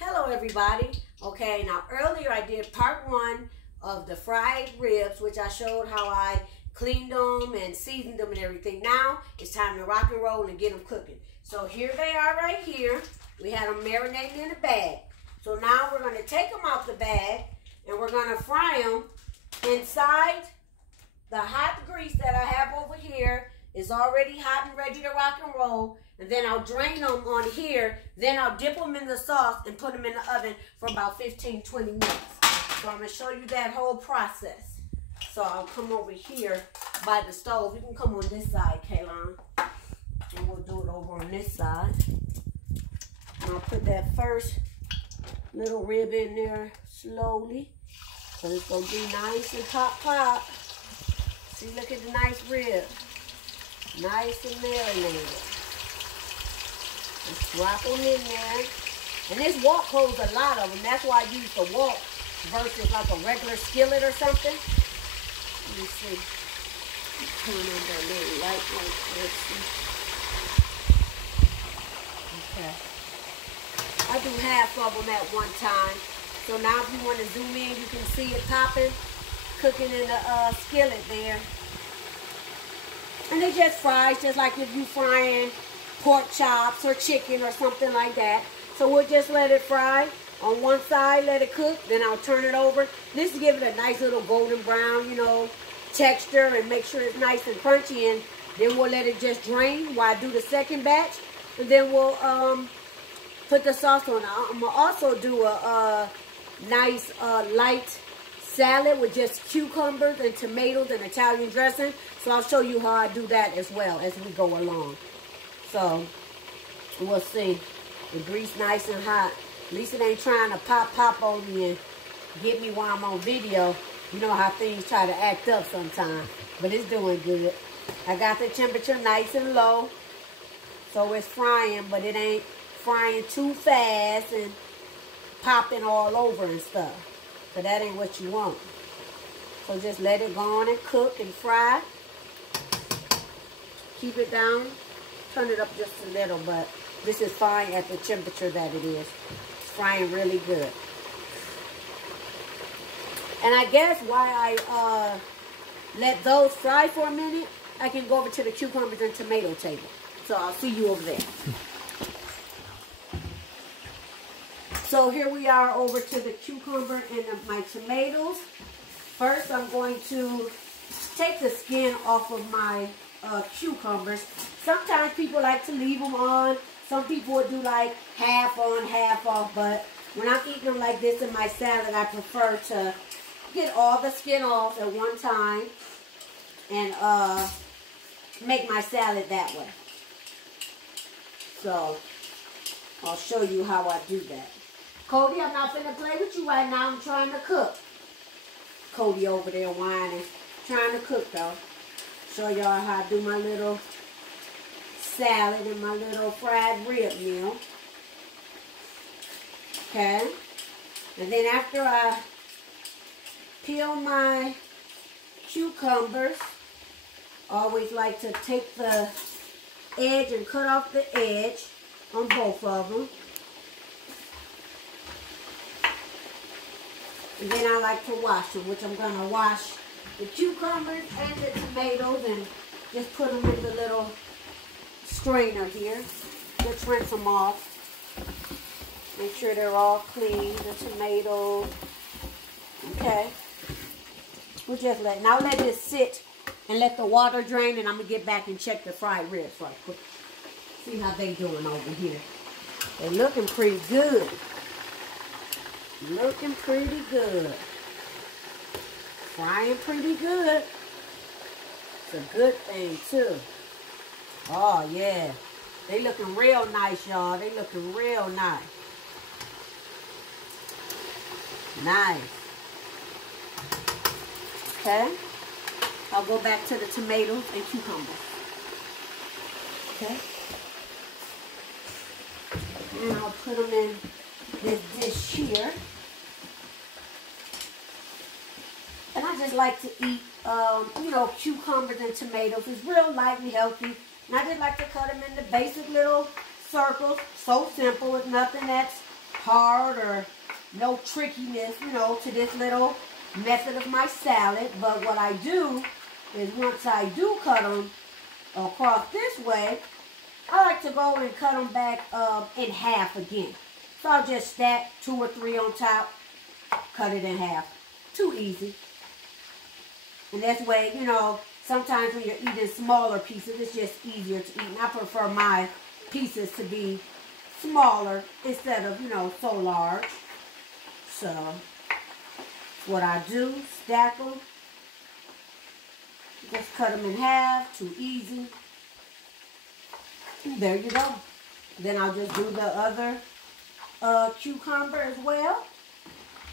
Hello everybody. Okay, now earlier I did part 1 of the fried ribs, which I showed how I cleaned them and seasoned them and everything. Now it's time to rock and roll and get them cooking. So here they are right here. We had them marinating in a bag. So now we're going to take them out the bag and we're going to fry them inside the hot grease that I have over here. Is already hot and ready to rock and roll. And then I'll drain them on here. Then I'll dip them in the sauce and put them in the oven for about 15-20 minutes. So I'm going to show you that whole process. So I'll come over here by the stove. You can come on this side, Kaylon. And we'll do it over on this side. And I'll put that first little rib in there slowly. So it's going to be nice and pop. See, look at the nice rib. Nice and marinated. Just drop them in there. And this wok holds a lot of them. That's why I use the wok versus like a regular skillet or something. Let me see. Turn on that little light like this. Okay. I do half of them at one time. So now if you want to zoom in, you can see it popping, cooking in the skillet there. And they just fries, just like if you frying pork chops or chicken or something like that. So we'll just let it fry on one side, let it cook. Then I'll turn it over. This is give it a nice little golden brown, texture and make sure it's nice and crunchy. And then we'll let it just drain while I do the second batch. And then we'll put the sauce on. I'm going to also do a nice light salad with just cucumbers and tomatoes and Italian dressing. So I'll show you how I do that as well as we go along. So we'll see. The grease nice and hot. At least it ain't trying to pop on me and get me while I'm on video. You know how things try to act up sometimes. But it's doing good. I got the temperature nice and low. So it's frying, but it ain't frying too fast and popping all over and stuff. So that ain't what you want. So just let it go on and cook and fry. Keep it down. Turn it up just a little, but this is fine at the temperature that it is. It's frying really good. And I guess while I let those fry for a minute, I can go over to the cucumbers and tomato table. So I'll see you over there. So here we are over to the cucumber and my tomatoes. First, I'm going to take the skin off of my cucumbers. Sometimes people like to leave them on. Some people would do like half on, half off. But when I'm eating them like this in my salad, I prefer to get all the skin off at one time and make my salad that way. So I'll show you how I do that. Cody, I'm not finna play with you right now. I'm trying to cook. Cody over there whining. Trying to cook though. Show y'all how I do my little salad and my little fried rib meal. Okay. And then after I peel my cucumbers, I always like to take the edge and cut off the edge on both of them. And then I like to wash them, which I'm going to wash the cucumbers and the tomatoes and just put them in the little strainer here. Just rinse them off. Make sure they're all clean, the tomatoes. Okay. We'll just now let this sit and let the water drain, and I'm going to get back and check the fried ribs right quick. See how they doing over here. They're looking pretty good. Looking pretty good. Frying pretty good. It's a good thing too. Oh yeah. They looking real nice, y'all. They looking real nice. Nice. Okay. I'll go back to the tomatoes and cucumbers. Okay. And I'll put them in this dish here. And I just like to eat, cucumbers and tomatoes. It's real light and healthy. And I just like to cut them into basic little circles. So simple. It's nothing that's hard or no trickiness, you know, to this little method of my salad. But what I do is once I do cut them across this way, I like to go and cut them back in half again. So I'll just stack 2 or 3 on top, cut it in half. Too easy. And that's way, you know, sometimes when you're eating smaller pieces, it's just easier to eat. And I prefer my pieces to be smaller instead of, you know, so large. So, what I do, stack them. Just cut them in half, too easy. And there you go. Then I'll just do the other cucumber as well.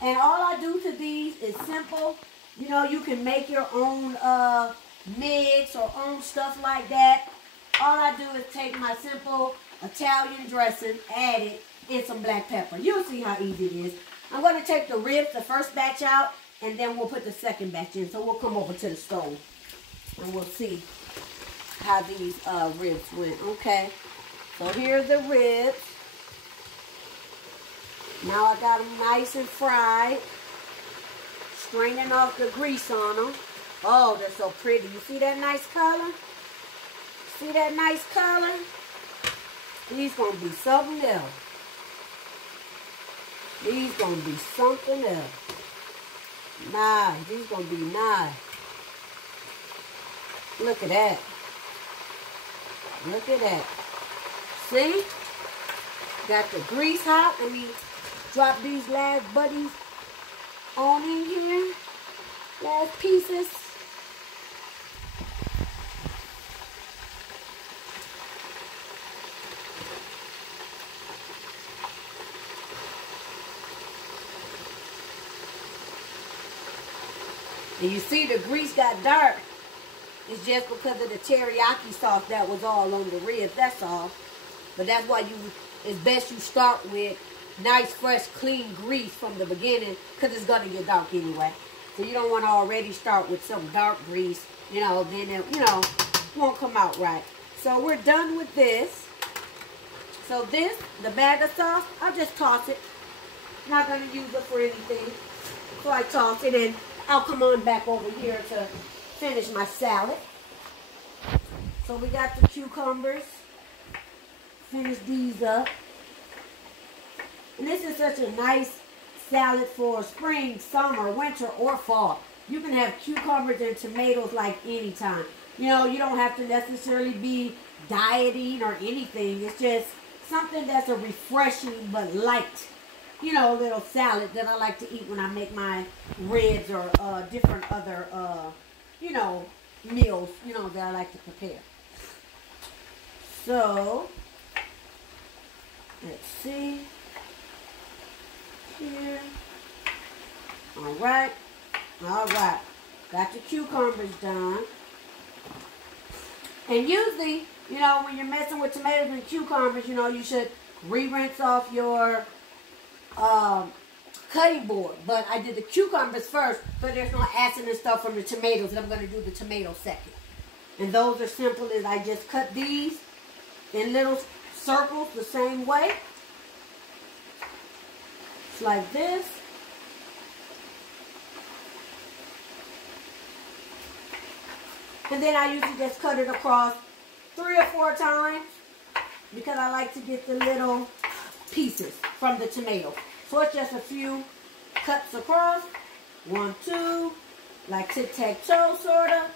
And all I do to these is simple. You know, you can make your own mix or own stuff like that. All I do is take my simple Italian dressing, add it, and some black pepper. You'll see how easy it is. I'm going to take the ribs, the first batch out, and then we'll put the second batch in. So we'll come over to the stove, and we'll see how these ribs went. Okay, so here's the ribs. Now I got them nice and fried. Straining off the grease on them. Oh, they're so pretty. You see that nice color? See that nice color? These gonna be something else. These gonna be something else. Nice. These gonna be nice. Look at that. Look at that. See? Got the grease hot. Let me drop these last buddies on in here. Last pieces. And you see the grease got dark. It's just because of the teriyaki sauce that was all on the ribs. That's all. But that's why it's best you start with nice, fresh, clean grease from the beginning, because it's going to get dark anyway. So you don't want to already start with some dark grease, you know, then it, you know, won't come out right. So we're done with this. So this, the bag of sauce, I'll just toss it. Not going to use it for anything. So I toss it, and I'll come on back over here to finish my salad. So we got the cucumbers. Finish these up. And this is such a nice salad for spring, summer, winter, or fall. You can have cucumbers and tomatoes like anytime. You know, you don't have to necessarily be dieting or anything. It's just something that's a refreshing but light, you know, little salad that I like to eat when I make my ribs or different other, you know, meals, you know, that I like to prepare. So, let's see. Here. All right. Got your cucumbers done. And usually, you know, when you're messing with tomatoes and cucumbers, you know, you should re-rinse off your cutting board. But I did the cucumbers first, so there's no acid and stuff from the tomatoes, and I'm going to do the tomatoes second. And those are simple as I just cut these in little circles the same way. It's like this. And then I usually just cut it across 3 or 4 times because I like to get the little pieces from the tomato. So it's just a few cuts across. 1, 2, like tic-tac-toe sort of.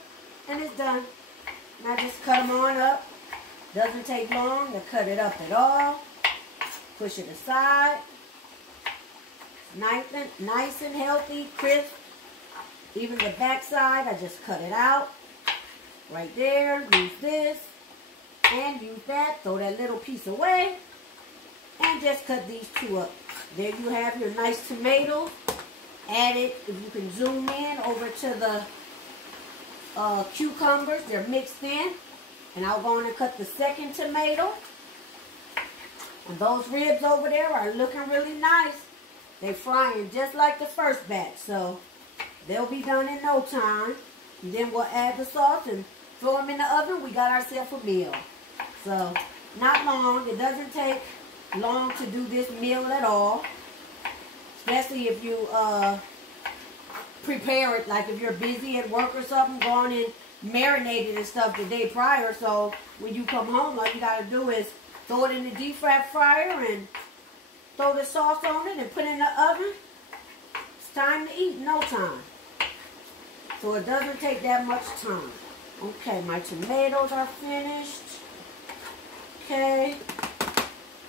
And it's done. And I just cut them on up. Doesn't take long to cut it up at all. Push it aside. Nice and healthy, crisp. Even the back side, I just cut it out. Right there, use this. And use that, throw that little piece away. And just cut these 2 up. There you have your nice tomatoes. Add it, if you can zoom in over to the cucumbers. They're mixed in. And I'll go on and cut the second tomato. And those ribs over there are looking really nice. They're frying just like the first batch. So they'll be done in no time. And then we'll add the sauce and throw them in the oven. We got ourselves a meal. So not long. It doesn't take long to do this meal at all. Especially if you prepare it, like if you're busy at work or something, going and marinated and stuff the day prior. So when you come home, all you gotta do is throw it in the deep fryer and throw the sauce on it and put it in the oven. It's time to eat, no time. So it doesn't take that much time. Okay, my tomatoes are finished. Okay.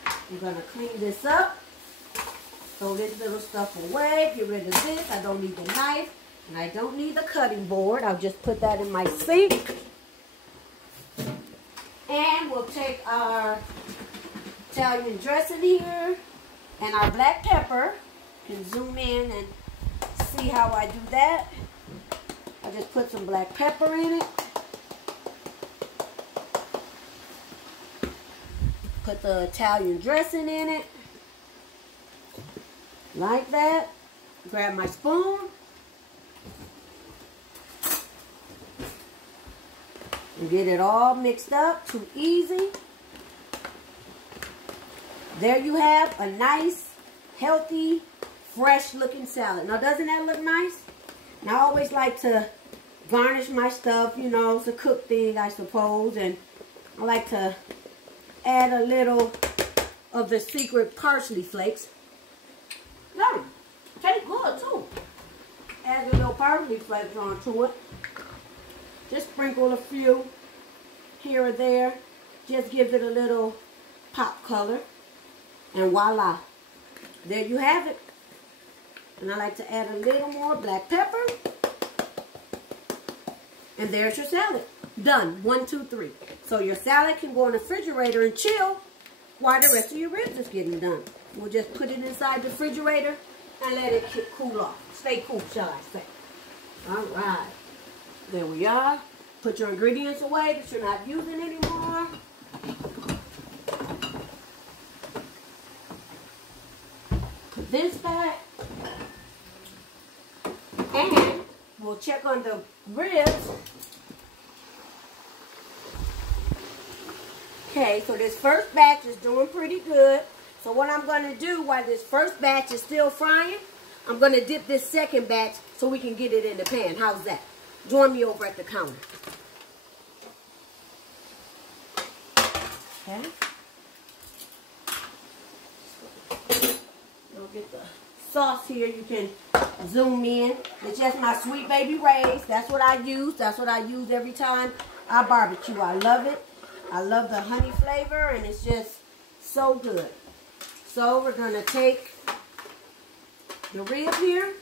I'm gonna clean this up. Throw this little stuff away. Get rid of this. I don't need the knife. And I don't need the cutting board. I'll just put that in my sink. And we'll take our Italian dressing here and our black pepper. You can zoom in and see how I do that. I just put some black pepper in it. Put the Italian dressing in it. Like that. Grab my spoon. And get it all mixed up. Too easy. There you have a nice, healthy, fresh looking salad. Now doesn't that look nice? And I always like to garnish my stuff, you know, it's a cook thing I suppose. And I like to add a little of the secret parsley flakes. No, tastes good too. Add a little parsley flakes onto it. Just sprinkle a few here or there. Just gives it a little pop color. And voila. There you have it. And I like to add a little more black pepper. And there's your salad. Done. 1, 2, 3. So your salad can go in the refrigerator and chill while the rest of your ribs is getting done. We'll just put it inside the refrigerator and let it cool off. Stay cool, shall I say. All right. There we are. Put your ingredients away that you're not using anymore. Put this back. And we'll check on the ribs. Okay, so this first batch is doing pretty good. So what I'm going to do while this first batch is still frying, I'm going to dip this second batch so we can get it in the pan. How's that? Join me over at the counter. Okay. I'll get the sauce here. You can zoom in. It's just my Sweet Baby Ray's. That's what I use. That's what I use every time I barbecue. I love it. I love the honey flavor, and it's just so good. So we're going to take the rib here.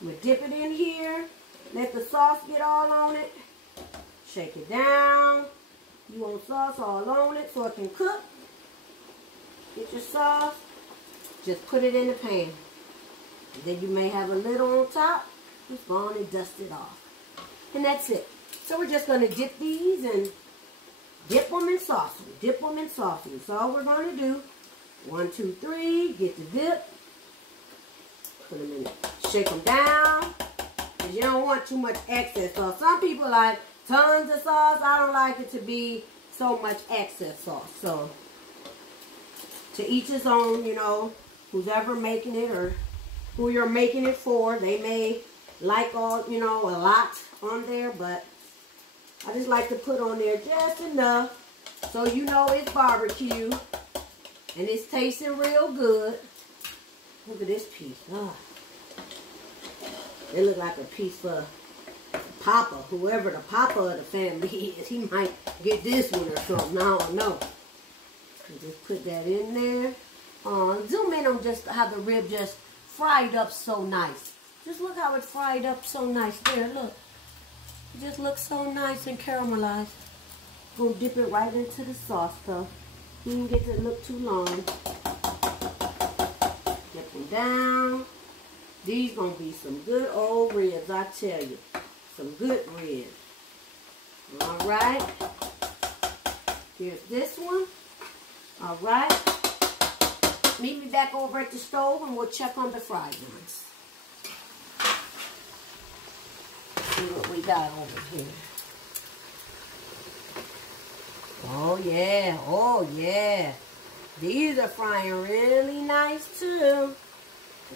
I'm going to dip it in here. Let the sauce get all on it. Shake it down. You want sauce all on it so it can cook. Get your sauce. Just put it in the pan. And then you may have a little on top. Just go on and dust it off. And that's it. So we're just going to dip these and dip them in sauce. Dip them in sauce. That's all we're going to do. 1, 2, 3. Get the dip. Put them in it. Shake them down. Because you don't want too much excess sauce. Some people like tons of sauce. I don't like it to be so much excess sauce. So, to each his own, you know, who's ever making it or who you're making it for. They may like all, you know, a lot on there. But I just like to put on there just enough so you know it's barbecue. And it's tasting real good. Look at this piece. Oh. It look like a piece for Papa. Whoever the Papa of the family is, he might get this one or something. I don't know. And just put that in there. Zoom in on just how the rib just fried up so nice. Just look how it fried up so nice. There, look. It just looks so nice and caramelized. Gonna dip it right into the sauce though. You didn't get to look too long. Dip them down. These gonna be some good old ribs, I tell you. Some good ribs. Alright. Here's this one. Alright. Meet me back over at the stove and we'll check on the fried ones. See what we got over here. Oh yeah, oh yeah. These are frying really nice too.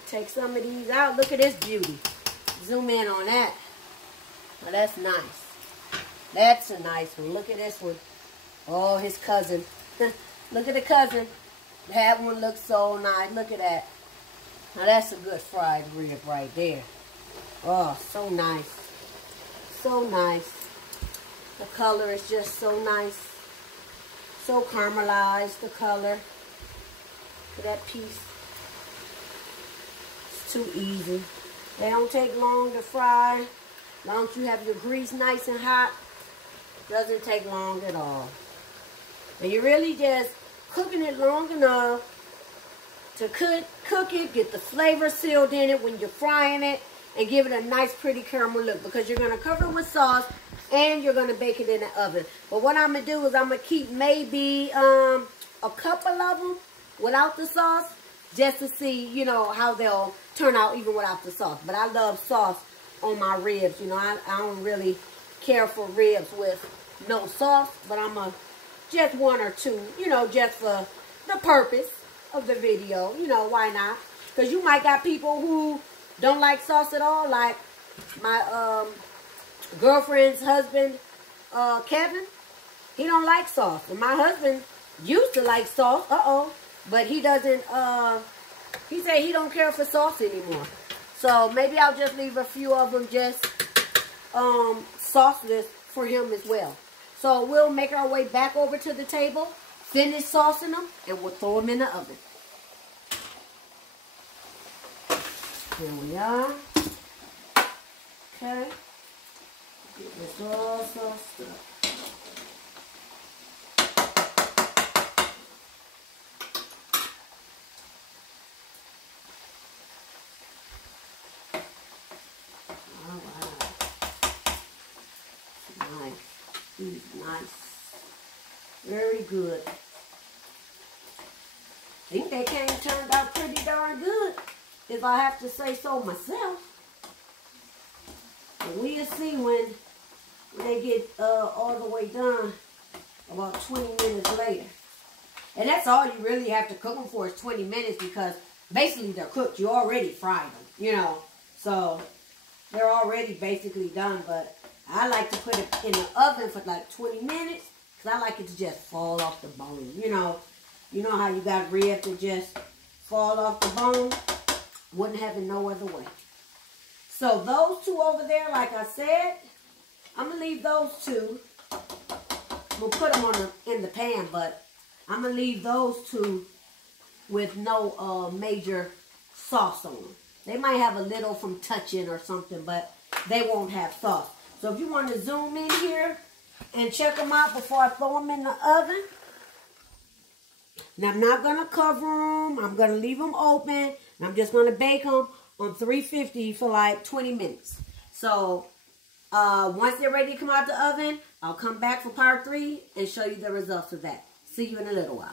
Take some of these out. Look at this beauty. Zoom in on that. Now that's nice. That's a nice one. Look at this one. Oh, his cousin. Look at the cousin. That one looks so nice. Look at that. Now that's a good fried rib right there. Oh, so nice. So nice. The color is just so nice. So caramelized, the color. Look at that piece. It's too easy. They don't take long to fry. As long as you have your grease nice and hot, doesn't take long at all. And you're really just cooking it long enough to cook it, get the flavor sealed in it when you're frying it, and give it a nice pretty caramel look, because you're going to cover it with sauce and you're going to bake it in the oven. But what I'm going to do is I'm going to keep maybe a couple of them without the sauce, just to see, you know, how they'll turn out even without the sauce. But I love sauce on my ribs. You know, I don't really care for ribs with no sauce, but I'm a just one or two, you know, just for the purpose of the video. You know, why not? Because you might got people who don't like sauce at all, like my girlfriend's husband, Kevin. He don't like sauce. And my husband used to like sauce, but he doesn't, he said he don't care for sauce anymore. So maybe I'll just leave a few of them just sauceless for him as well. So we'll make our way back over to the table, finish saucing them, and we'll throw them in the oven. Here we are. Okay. Get this all sauced up. Nice. Very good. I think they turned out pretty darn good, if I have to say so myself. But we'll see when they get all the way done, about 20 minutes later. And that's all you really have to cook them for, is 20 minutes, because basically they're cooked. You already fried them, you know. So they're already basically done, but I like to put it in the oven for like 20 minutes, because I like it to just fall off the bone. You know how you got ribs that just fall off the bone? Wouldn't have it no other way. So those two over there, like I said, I'm going to leave those two. I'm going to put them in the pan, but I'm going to leave those two with no major sauce on them. They might have a little from touching or something, but they won't have sauce. So if you want to zoom in here and check them out before I throw them in the oven. Now I'm not going to cover them. I'm going to leave them open. And I'm just going to bake them on 350 for like 20 minutes. So once they're ready to come out the oven, I'll come back for part 3 and show you the results of that. See you in a little while.